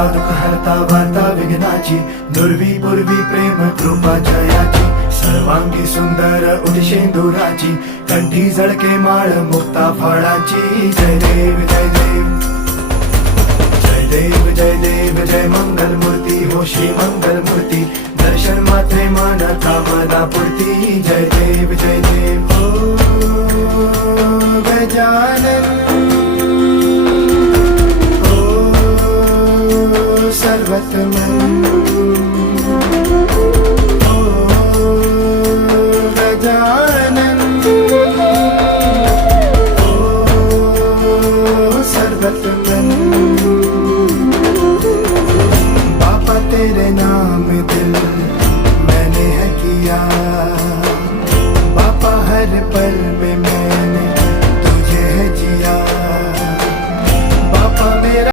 हरता दुःख हरता वार्ता विघ्नाची, दुर्वी पूर्वी प्रेम कृपा जयाची, सर्वांगी सुंदर उदिशेंदुराची, कंठी झळके माळ मुक्ता फळाची. जय देव जय देव जय देव जय देव जय मंगल मूर्ती हो श्री मंगल मूर्ती, दर्शन मात्रे मन कामना पूर्ती. जय देव जय देव हो गजानन हो सर्वतमन